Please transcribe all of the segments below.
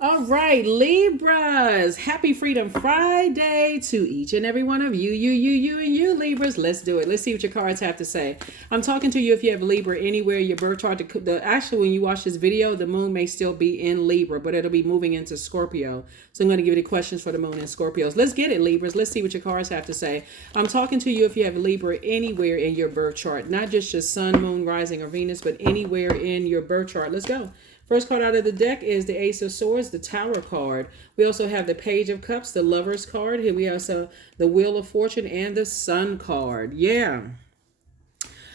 All right, Libras. Happy Freedom Friday to each and every one of and you, Libras. Let's do it. Let's see what your cards have to say. I'm talking to you if you have Libra anywhere in your birth chart. Actually, when you watch this video, the moon may still be in Libra, but it'll be moving into Scorpio. So I'm going to give you the questions for the moon and Scorpios. Let's get it, Libras. Let's see what your cards have to say. I'm talking to you if you have Libra anywhere in your birth chart, not just your sun, moon, rising, or Venus, but anywhere in your birth chart. Let's go. First card out of the deck is the Ace of Swords, the Tower card. We also have the Page of Cups, the Lovers card. Here we also the Wheel of Fortune and the Sun card. Yeah.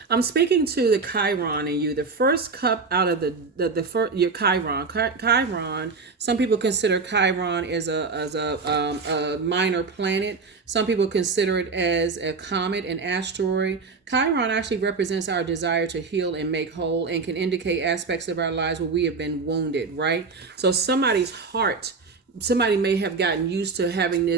I'm speaking to the Chiron in you. The first cup out of the first your Chiron. Chiron. Some people consider Chiron as a minor planet. Some people consider it as a comet, an asteroid. Chiron actually represents our desire to heal and make whole, and can indicate aspects of our lives where we have been wounded. Right. So somebody's heart. Somebody may have gotten used to having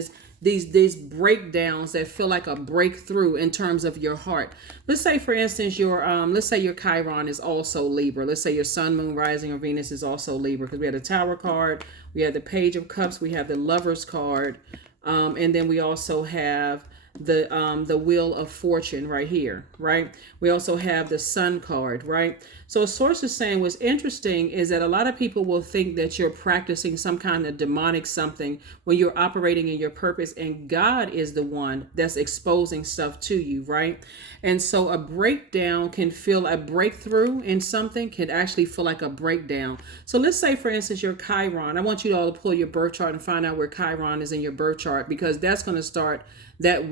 these breakdowns that feel like a breakthrough in terms of your heart. Let's say, for instance, let's say your Chiron is also Libra. Let's say your Sun, Moon, Rising, or Venus is also Libra, because we had the Tower card, we have the Page of Cups, we have the Lovers card, and then we also have the Wheel of Fortune right here, right? We also have the Sun card, right? So a source is saying what's interesting is that a lot of people will think that you're practicing some kind of demonic something when you're operating in your purpose, and God is the one that's exposing stuff to you, right? And so a breakdown can feel a breakthrough in something can actually feel like a breakdown. So let's say, for instance, your Chiron. I want you all to pull your birth chart and find out where Chiron is in your birth chart, because that's going to start that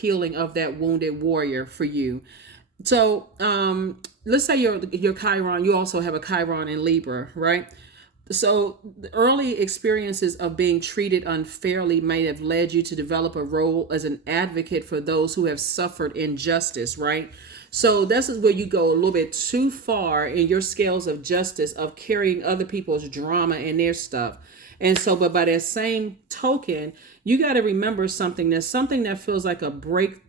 healing of that wounded warrior for you. So let's say your Chiron, you also have a Chiron in Libra, right? So the early experiences of being treated unfairly may have led you to develop a role as an advocate for those who have suffered injustice, right? So this is where you go a little bit too far in your scales of justice, of carrying other people's drama and their stuff. And so, but by that same token, you got to remember something. There's something that feels like a breakdown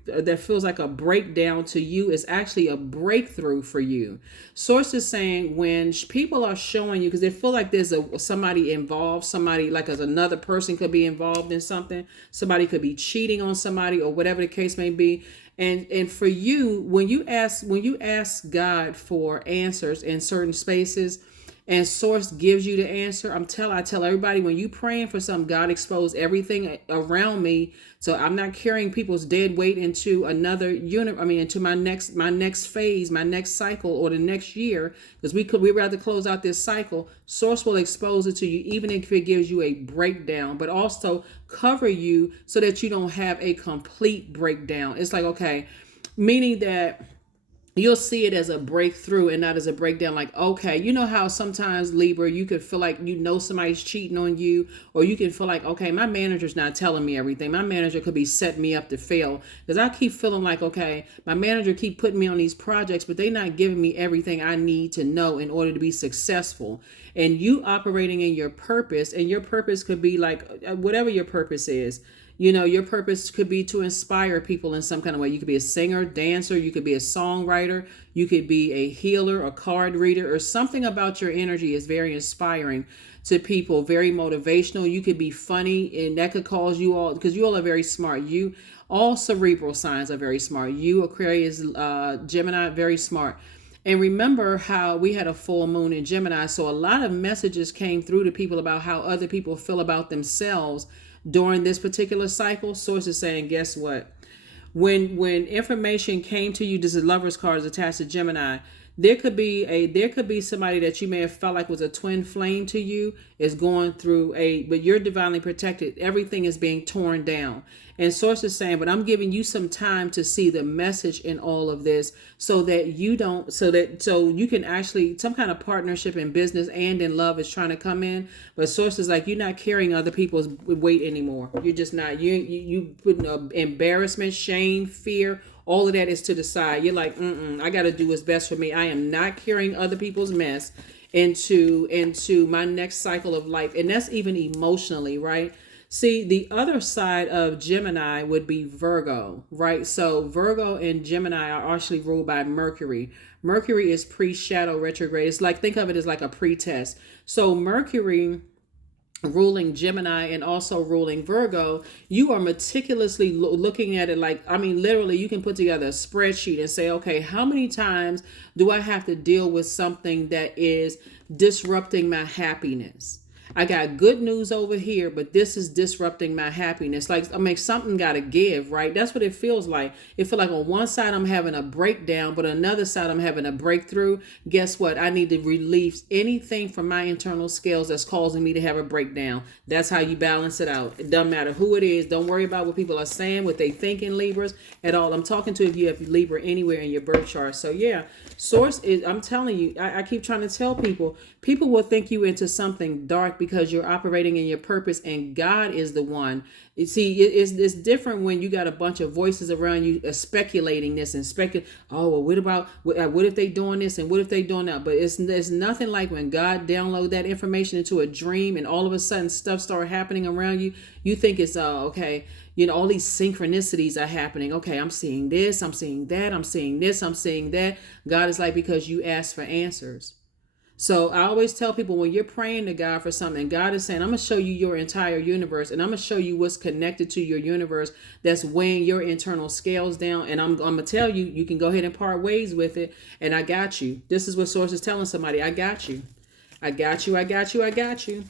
to you is actually a breakthrough for you. Sources saying when people are showing you, because they feel like there's somebody involved, somebody like as another person could be involved in something. Somebody could be cheating on somebody or whatever the case may be. And for you, when you ask God for answers in certain spaces, and source gives you the answer, I tell everybody, when you praying for something, God exposed everything around me, so I'm not carrying people's dead weight into another into my next phase, my next cycle, or the next year, because we rather close out this cycle. Source will expose it to you, even if it gives you a breakdown, but also cover you so that you don't have a complete breakdown. It's like, okay, meaning that you'll see it as a breakthrough and not as a breakdown. Like, okay, you know how sometimes, Libra, you could feel like somebody's cheating on you, or you can feel like, okay, my manager's not telling me everything. My manager could be setting me up to fail, because I keep feeling like, okay, my manager keep putting me on these projects, but they're not giving me everything I need to know in order to be successful. And you operating in your purpose, and your purpose could be like whatever your purpose is. Your purpose could be to inspire people in some kind of way. You could be a singer, dancer, you could be a songwriter, you could be a healer, a card reader, or something about your energy is very inspiring to people, very motivational. You could be funny, and that could cause you all, because you all are very smart. All cerebral signs are very smart. You, Aquarius, Gemini, very smart. And remember how we had a full moon in Gemini, so a lot of messages came through to people about how other people feel about themselves during this particular cycle. Sources saying, guess what? When information came to you, this is Lovers cards attached to Gemini. There could be somebody that you may have felt like was a twin flame to you is going through but you're divinely protected. Everything is being torn down. And sources saying, but I'm giving you some time to see the message in all of this, so that you can actually, some kind of partnership in business and in love is trying to come in. But sources like, you're not carrying other people's weight anymore. You're just not, you putting embarrassment, shame, fear, all of that is to the side. You're like, I got to do what's best for me. I am not carrying other people's mess into my next cycle of life. And that's even emotionally, right? See, the other side of Gemini would be Virgo, right? So Virgo and Gemini are actually ruled by Mercury. Mercury is pre-shadow retrograde. It's like, think of it as like a pre-test. So Mercury ruling Gemini and also ruling Virgo, you are meticulously looking at it like, I mean, literally, you can put together a spreadsheet and say, okay, how many times do I have to deal with something that is disrupting my happiness? I got good news over here, but this is disrupting my happiness. Like, I mean, something got to give, right? That's what it feels like. It feels like on one side I'm having a breakdown, but on another side I'm having a breakthrough. Guess what? I need to release anything from my internal scales that's causing me to have a breakdown. That's how you balance it out. It doesn't matter who it is. Don't worry about what people are saying, what they think in Libras at all. I'm talking to if you have Libra anywhere in your birth chart. So yeah, source is, I'm telling you, I keep trying to tell people will think you into something dark because you're operating in your purpose, and God is the one. You see, it's different when you got a bunch of voices around you speculating this and speculating. Oh, well, what if they doing this and what if they doing that? But there's nothing like when God download that information into a dream, and all of a sudden stuff start happening around you. You think it's okay. You know, all these synchronicities are happening. Okay, I'm seeing this, I'm seeing that, I'm seeing this, I'm seeing that. God is like, because you asked for answers. So I always tell people, when you're praying to God for something, God is saying, I'm going to show you your entire universe, and I'm going to show you what's connected to your universe that's weighing your internal scales down. And I'm going to tell you, you can go ahead and part ways with it. And I got you. This is what Source is telling somebody. I got you. I got you. I got you. I got you.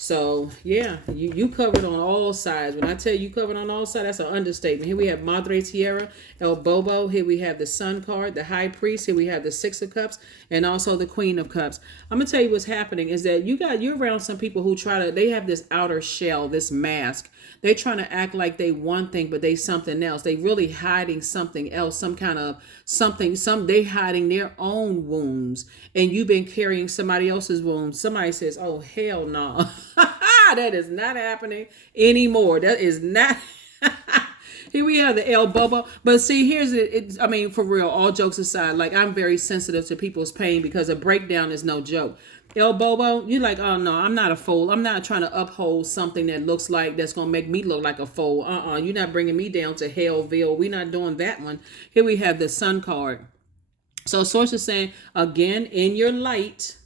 So yeah, you covered on all sides. When I tell you covered on all sides, that's an understatement. Here we have Madre Tierra, El Bobo. Here we have the Sun card, the High Priest. Here we have the Six of Cups, and also the Queen of Cups. I'm gonna tell you what's happening is that you're around some people who they have this outer shell, this mask. They're trying to act like they one thing, but they something else. They really hiding something else, some kind of something. They hiding their own wounds, and you've been carrying somebody else's wounds. Somebody says, "Oh hell no." That is not happening anymore. That is not. Here we have the El Bobo. But see, here's it. I mean, for real, all jokes aside, like, I'm very sensitive to people's pain because a breakdown is no joke. El Bobo, you're like, oh no, I'm not a fool. I'm not trying to uphold something that looks like that's going to make me look like a fool. You're not bringing me down to Hellville. We're not doing that one. Here we have the Sun card. So Source is saying, again, in your light,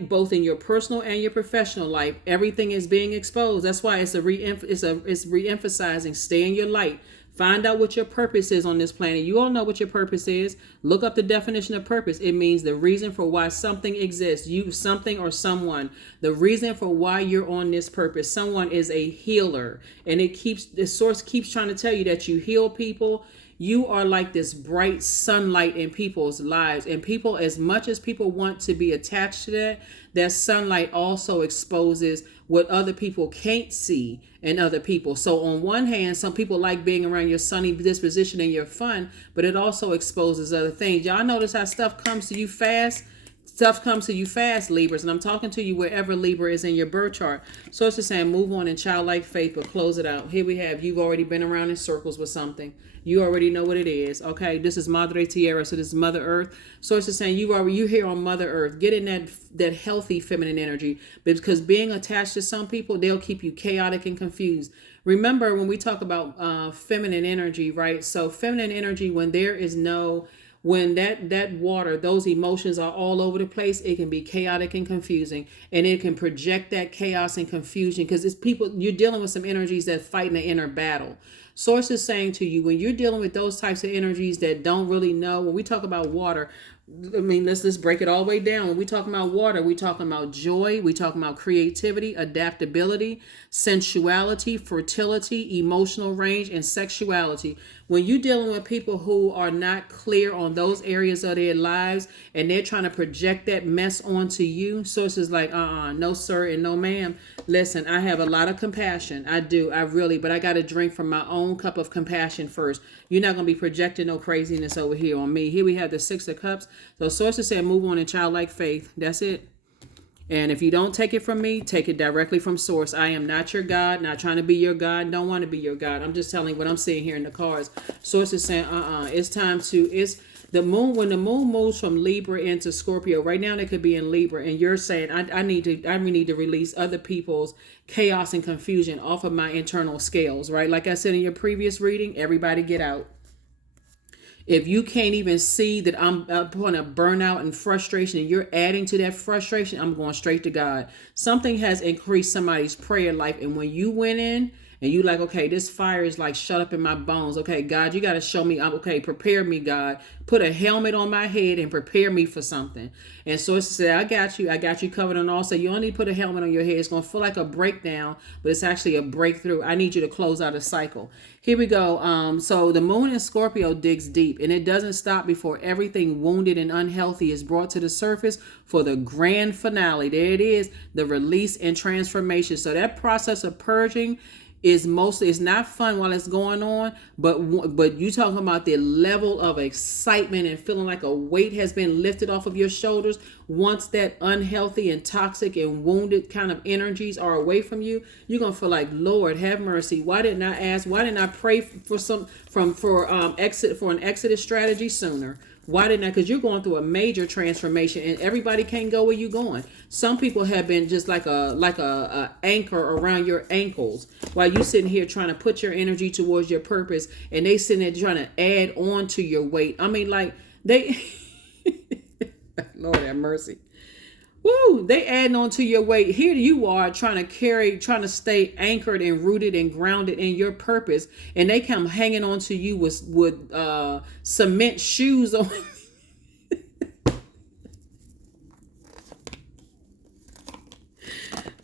both in your personal and your professional life, everything is being exposed. That's why it's re-emphasizing, stay in your light. Find out what your purpose is on this planet. You all know what your purpose is. Look up the definition of purpose. It means the reason for why something exists. Something or someone. The reason for why you're on this purpose. Someone is a healer. And the Source keeps trying to tell you that you heal people. You are like this bright sunlight in people's lives. And people, as much as people want to be attached to that sunlight also exposes what other people can't see in other people. So on one hand, some people like being around your sunny disposition and your fun, but it also exposes other things. Y'all notice how stuff comes to you fast? Stuff comes to you fast, Libras, and I'm talking to you wherever Libra is in your birth chart. So it's just saying, move on in childlike faith, but close it out. Here we have, you've already been around in circles with something. You already know what it is. Okay, this is Madre Tierra, so this is Mother Earth. So it's just saying, you here on Mother Earth. Get in that healthy feminine energy, because being attached to some people, they'll keep you chaotic and confused. Remember when we talk about feminine energy, right? So feminine energy, when that water, those emotions are all over the place, it can be chaotic and confusing, and it can project that chaos and confusion because it's people, you're dealing with some energies that fight in the inner battle. Source is saying to you, when you're dealing with those types of energies that don't really know, when we talk about water, I mean, let's break it all the way down. When we talk about water, we talking about joy, we talking about creativity, adaptability, sensuality, fertility, emotional range, and sexuality. When you're dealing with people who are not clear on those areas of their lives and they're trying to project that mess onto you, Source is like, no sir and no ma'am. Listen, I have a lot of compassion. I do. But I got to drink from my own cup of compassion first. You're not going to be projecting no craziness over here on me. Here we have the Six of Cups. So Source is saying, move on in childlike faith. That's it. And if you don't take it from me, take it directly from Source. I am not your God, not trying to be your God, don't want to be your God. I'm just telling you what I'm seeing here in the cards. Source is saying, it's time it's the moon. When the moon moves from Libra into Scorpio, right now it could be in Libra, and you're saying, I need to release other people's chaos and confusion off of my internal scales, right? Like I said in your previous reading, everybody get out. If you can't even see that I'm upon a burnout and frustration and you're adding to that frustration, I'm going straight to God. Something has increased somebody's prayer life. And when you went in and you like, okay, this fire is like shut up in my bones. Okay, God, you got to show me. Okay, prepare me, God. Put a helmet on my head and prepare me for something. And so it's said, I got you. I got you covered on all. So you only put a helmet on your head. It's going to feel like a breakdown, but it's actually a breakthrough. I need you to close out a cycle. Here we go. So the moon in Scorpio digs deep, and it doesn't stop before everything wounded and unhealthy is brought to the surface for the grand finale. There it is, the release and transformation. So that process of purging is mostly, it's not fun while it's going on, but you talking about the level of excitement and feeling like a weight has been lifted off of your shoulders once that unhealthy and toxic and wounded kind of energies are away from you. You're gonna feel like, Lord, have mercy. Why didn't I ask? Why didn't I pray for an exit strategy sooner? Why didn't I? Because you're going through a major transformation, and everybody can't go where you're going. Some people have been just like a anchor around your ankles while you sitting here trying to put your energy towards your purpose, and they sitting there trying to add on to your weight. I mean, like they, Lord have mercy. Woo, they adding on to your weight. Here you are trying to stay anchored and rooted and grounded in your purpose. And they come hanging on to you with cement shoes on.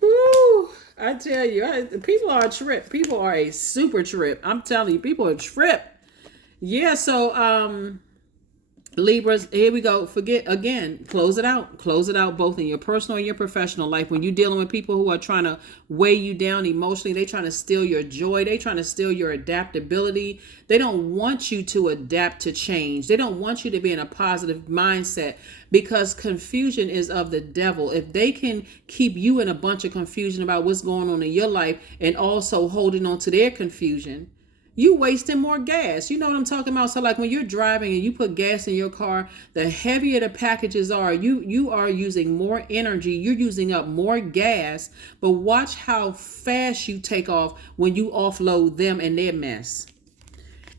Woo, I tell you, people are a trip. People are a super trip. I'm telling you, people are a trip. Yeah, so Libras, here we go. Forget again. Close it out. Close it out both in your personal and your professional life. When you're dealing with people who are trying to weigh you down emotionally, they trying to steal your joy. They trying to steal your adaptability. They don't want you to adapt to change. They don't want you to be in a positive mindset because confusion is of the devil. If they can keep you in a bunch of confusion about what's going on in your life and also holding on to their confusion, you wasting more gas. You know what I'm talking about? So like when you're driving and you put gas in your car, the heavier the packages are, you are using more energy. You're using up more gas. But watch how fast you take off when you offload them and their mess.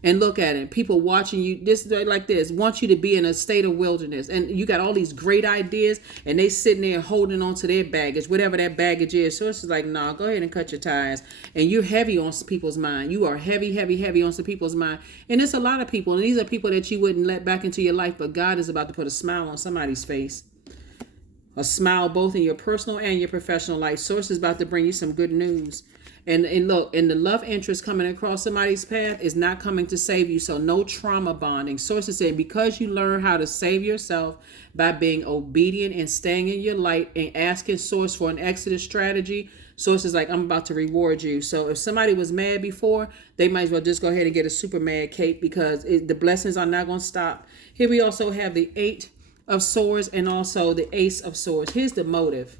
And look at it. People watching you like this, want you to be in a state of wilderness. And you got all these great ideas and they sitting there holding on to their baggage, whatever that baggage is. So it's just like, nah, go ahead and cut your ties. And you're heavy on people's mind. You are heavy, heavy, heavy on some people's mind. And it's a lot of people. And these are people that you wouldn't let back into your life. But God is about to put a smile on somebody's face. A smile both in your personal and your professional life. Source is about to bring you some good news. And look, and the love interest coming across somebody's path is not coming to save you. So no trauma bonding. Sources say because you learn how to save yourself by being obedient and staying in your light and asking Source for an exit strategy, Source is like, I'm about to reward you. So if somebody was mad before, they might as well just go ahead and get a super mad cape because the blessings are not going to stop. Here we also have the 8 of Swords and also the Ace of Swords. Here's the motive.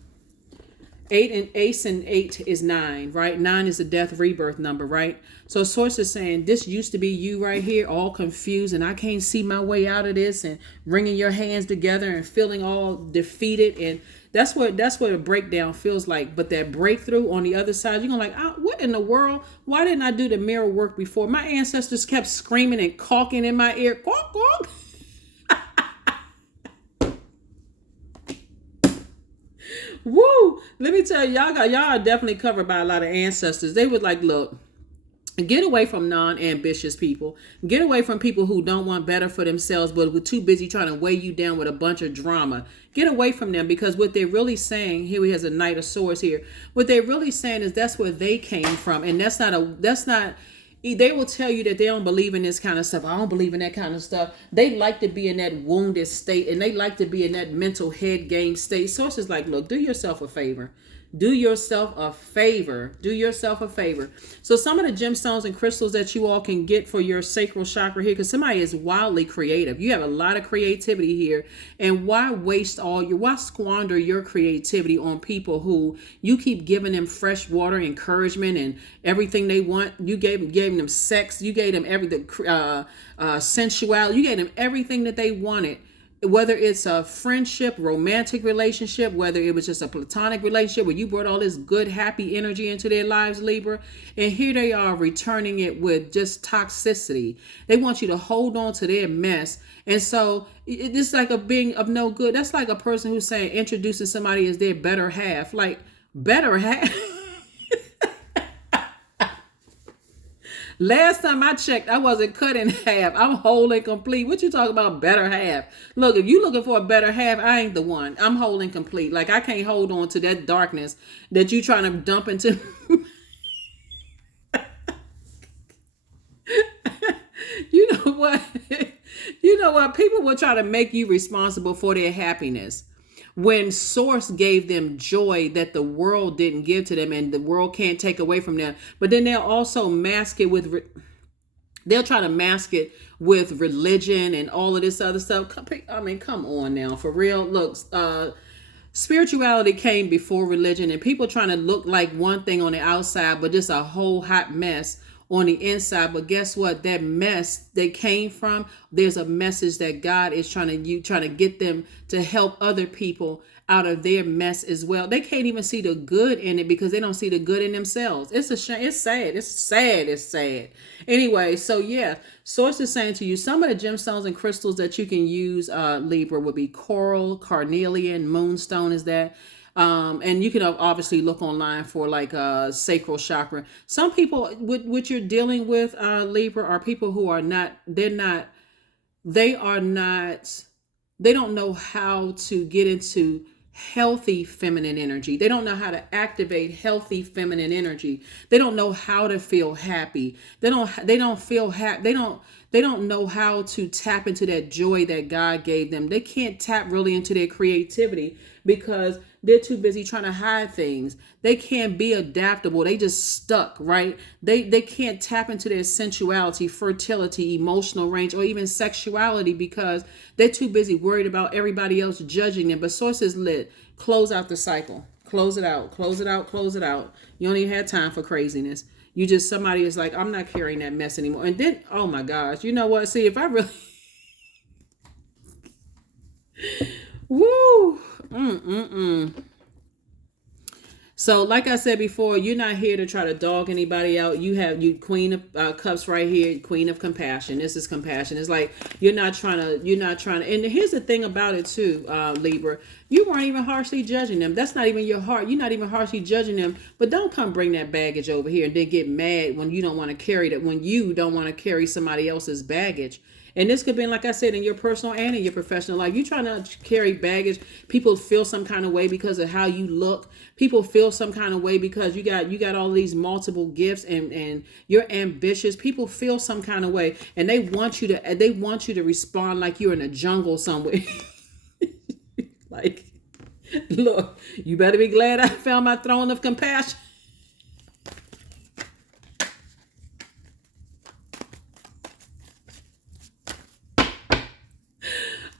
Ace and 8 is 9, right? 9 is the death rebirth number, right? So Source is saying this used to be you right here, all confused, and I can't see my way out of this, and wringing your hands together and feeling all defeated, and that's what a breakdown feels like. But that breakthrough on the other side, you're gonna like, what in the world? Why didn't I do the mirror work before? My ancestors kept screaming and caulking in my ear, caulk, caulk. Woo! Let me tell you, y'all are definitely covered by a lot of ancestors. They would like, look, get away from non-ambitious people. Get away from people who don't want better for themselves, but were too busy trying to weigh you down with a bunch of drama. Get away from them because what they're really saying, here he has a Knight of Swords here. What they're really saying is that's where they came from, and that's not. They will tell you that they don't believe in this kind of stuff. I don't believe in that kind of stuff. They like to be in that wounded state and they like to be in that mental head game state. Sources like, look, do yourself a favor. Do yourself a favor. Do yourself a favor. So some of the gemstones and crystals that you all can get for your sacral chakra here, because somebody is wildly creative. You have a lot of creativity here. And why squander your creativity on people who you keep giving them fresh water, encouragement, and everything they want? You gave them sex. You gave them everything, sensuality. You gave them everything that they wanted. whether it's a friendship, romantic relationship, whether it was just a platonic relationship where you brought all this good, happy energy into their lives, Libra, and here they are returning it with just toxicity. They want you to hold on to their mess. And so it's like a being of no good. That's like a person who's saying introducing somebody as their better half. Like, better half? Last time I checked, I wasn't cut in half. I'm whole and complete. What you talking about better half? Look, if you looking for a better half, I ain't the one. I'm whole and complete. Like, I can't hold on to that darkness that you trying to dump into. You know what? You know what? People will try to make you responsible for their happiness when Source gave them joy that the world didn't give to them and the world can't take away from them. But then they'll also mask it with, they'll try to mask it with religion and all of this other stuff. I mean, come on now, for real. Look, spirituality came before religion, and people trying to look like one thing on the outside, but just a whole hot mess on the inside. But guess what? That mess they came from, there's a message that God is trying to get them to help other people out of their mess as well. They can't even see the good in it because they don't see the good in themselves. It's a shame. It's sad. It's sad. It's sad. Anyway, so yeah, Source is saying to you, some of the gemstones and crystals that you can use, Libra, would be coral, carnelian, moonstone is that. And you can obviously look online for like sacral chakra. Some people, what you're dealing with, Libra, are people who are not, they don't know how to get into healthy feminine energy. They don't know how to activate healthy feminine energy. They don't know how to feel happy. They don't feel happy. They don't know how to tap into that joy that God gave them. They can't tap really into their creativity because they're too busy trying to hide things. They can't be adaptable. They just stuck, right? They can't tap into their sensuality, fertility, emotional range, or even sexuality because they're too busy worried about everybody else judging them. But Source is lit. Close out the cycle. Close it out. Close it out. Close it out. You don't even have time for craziness. You just, somebody is like, I'm not carrying that mess anymore. And then, oh my gosh, you know what? See, if I really... Woo! So like I said before, you're not here to try to dog anybody out. You Queen of Cups right here, Queen of Compassion. This is compassion. It's like you're not trying to. And here's the thing about it too, Libra. You weren't even harshly judging them. That's not even your heart. You're not even harshly judging them. But don't come bring that baggage over here and then get mad when you don't want to carry that. When you don't want to carry somebody else's baggage. And this could be, like I said, in your personal and in your professional life. You trying to carry baggage. People feel some kind of way because of how you look. People feel some kind of way because you got all these multiple gifts and you're ambitious. People feel some kind of way, and they want you to respond like you're in a jungle somewhere. Like, look, you better be glad I found my throne of compassion.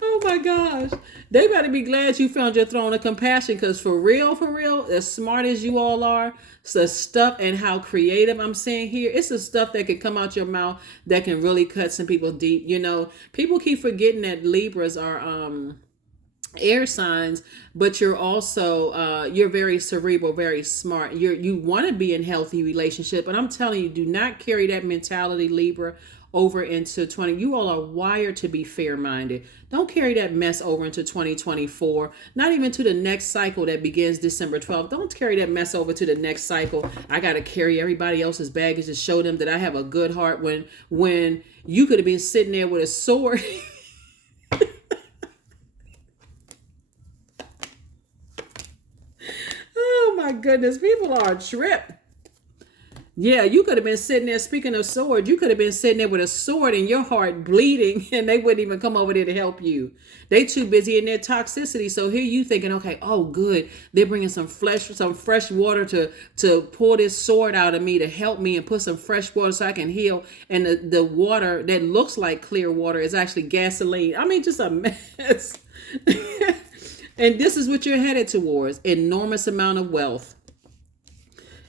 Oh my gosh. They better be glad you found your throne of compassion, because for real, as smart as you all are, it's the stuff and how creative I'm saying here, it's the stuff that can come out your mouth that can really cut some people deep. You know, people keep forgetting that Libras are air signs, but you're also you're very cerebral, very smart. You want to be in healthy relationship, but I'm telling you, do not carry that mentality, Libra, over into 20. You all are wired to be fair-minded. Don't carry that mess over into 2024, not even to the next cycle that begins December 12th. Don't carry that mess over to the next cycle. I got to carry everybody else's baggage to show them that I have a good heart, when you could have been sitting there with a sword. Oh my goodness, people are a trip. Yeah, you could have been sitting there, speaking of sword, you could have been sitting there with a sword in your heart bleeding, and they wouldn't even come over there to help you. They too busy in their toxicity. So here you thinking, okay, oh good, they're bringing some fresh water to pour this sword out of me to help me and put some fresh water so I can heal. And the water that looks like clear water is actually gasoline. I mean, just a mess. And this is what you're headed towards: enormous amount of wealth.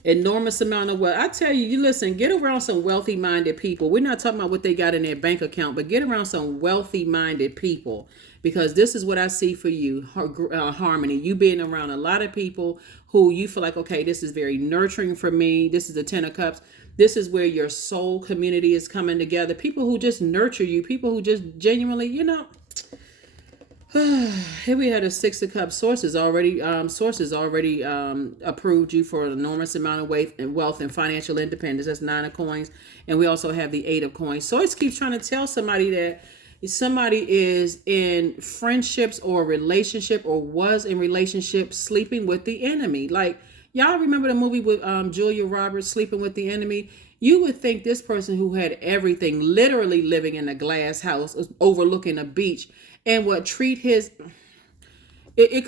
Enormous amount of wealth. I tell you, you listen, get around some wealthy minded people. We're not talking about what they got in their bank account, but get around some wealthy minded people, because this is what I see for you, Harmony. You being around a lot of people who you feel like, okay, this is very nurturing for me. This is the 10 of Cups. This is where your soul community is coming together. People who just nurture you, people who just genuinely, here we had a 6 of Cups. Sources already approved you for an enormous amount of wealth and financial independence. That's 9 of Coins. And we also have the 8 of Coins. Source keeps trying to tell somebody that somebody is in friendships or relationship or was in relationship sleeping with the enemy. Like, y'all remember the movie with Julia Roberts, Sleeping with the Enemy? You would think this person who had everything, literally living in a glass house overlooking a beach, and would treat his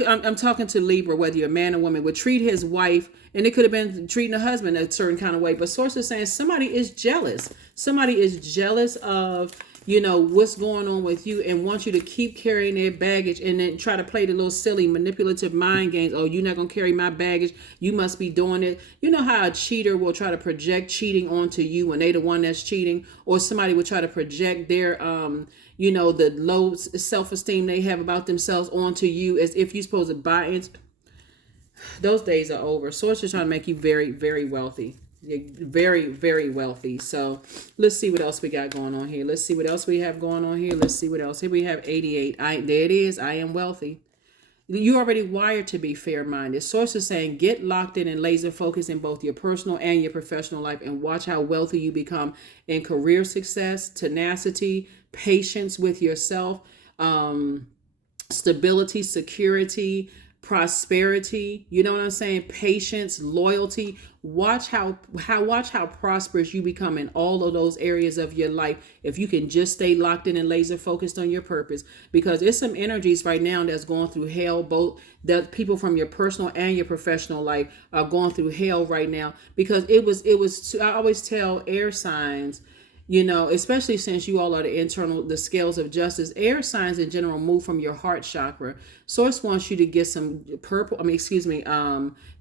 I'm talking to Libra, whether you're a man or woman, would treat his wife, and it could have been treating a husband a certain kind of way, but source is saying somebody is jealous. Somebody is jealous of what's going on with you, and want you to keep carrying their baggage, and then try to play the little silly manipulative mind games. Oh, you're not gonna carry my baggage, you must be doing it. You know how a cheater will try to project cheating onto you when they the one that's cheating, or somebody will try to project their the low self-esteem they have about themselves onto you, as if you're supposed to buy into. Those days are over. Source is trying to make you very, very wealthy. You're very, very wealthy. So let's see what else we got going on here. Let's see what else we have going on here. Let's see what else. Here we have 88. There it is. I am wealthy. You're already wired to be fair-minded. Source is saying get locked in and laser focused in both your personal and your professional life, and watch how wealthy you become in career success, tenacity, patience with yourself, stability, security, prosperity. You know what I'm saying? Patience, loyalty. Watch how prosperous you become in all of those areas of your life if you can just stay locked in and laser focused on your purpose. Because there's some energies right now that's going through hell. Both the people from your personal and your professional life are going through hell right now, because it was I always tell air signs, especially since you all are the scales of justice, air signs in general move from your heart chakra. Source wants you to get some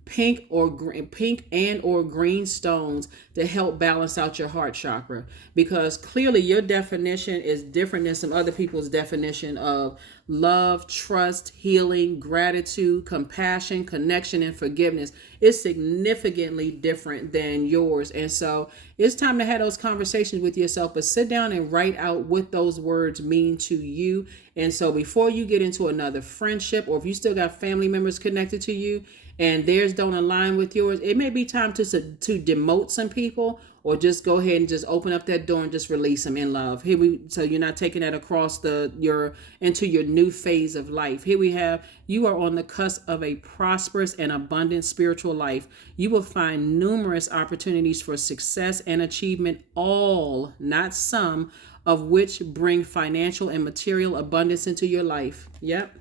pink and or green stones to help balance out your heart chakra, because clearly your definition is different than some other people's definition of love, trust, healing, gratitude, compassion, connection, and forgiveness. Is significantly different than yours. And so it's time to have those conversations with yourself, but sit down and write out what those words mean to you. And so before you get into another friendship, or if you still got family members connected to you and theirs don't align with yours, it may be time to demote some people, or just go ahead and just open up that door and just release them in love. So you're not taking that across into your new phase of life. Here we have, you are on the cusp of a prosperous and abundant spiritual life. You will find numerous opportunities for success and achievement, all, not some, of which bring financial and material abundance into your life. Yep.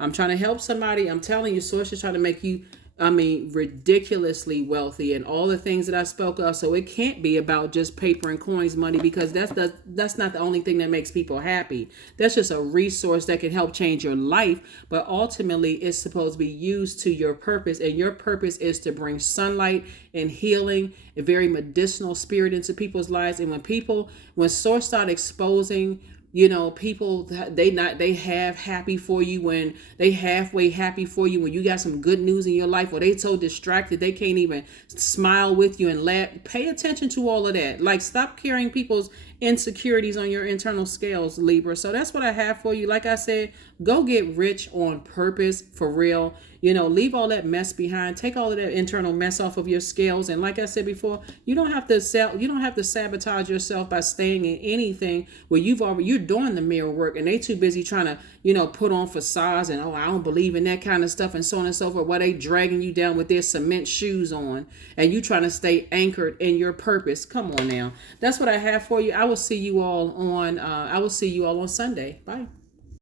I'm trying to help somebody. I'm telling you, Source is trying to make you, ridiculously wealthy, and all the things that I spoke of. So it can't be about just paper and coins money, because that's not the only thing that makes people happy. That's just a resource that can help change your life, but ultimately it's supposed to be used to your purpose, and your purpose is to bring sunlight and healing, a very medicinal spirit into people's lives. And when Source start exposing people, they have happy for you, when they halfway happy for you, when you got some good news in your life, or they so distracted they can't even smile with you and laugh. Pay attention to all of that. Like, stop carrying people's insecurities on your internal scales, Libra. So that's what I have for you. Like I said, go get rich on purpose, for real. Leave all that mess behind. Take all of that internal mess off of your scales. And like I said before, you don't have to sabotage yourself by staying in anything where you're doing the mirror work, and they too busy trying to, put on facades and, I don't believe in that kind of stuff, and so on and so forth, while they dragging you down with their cement shoes on, and you trying to stay anchored in your purpose. Come on now. That's what I have for you. I will see you all on Sunday. Bye.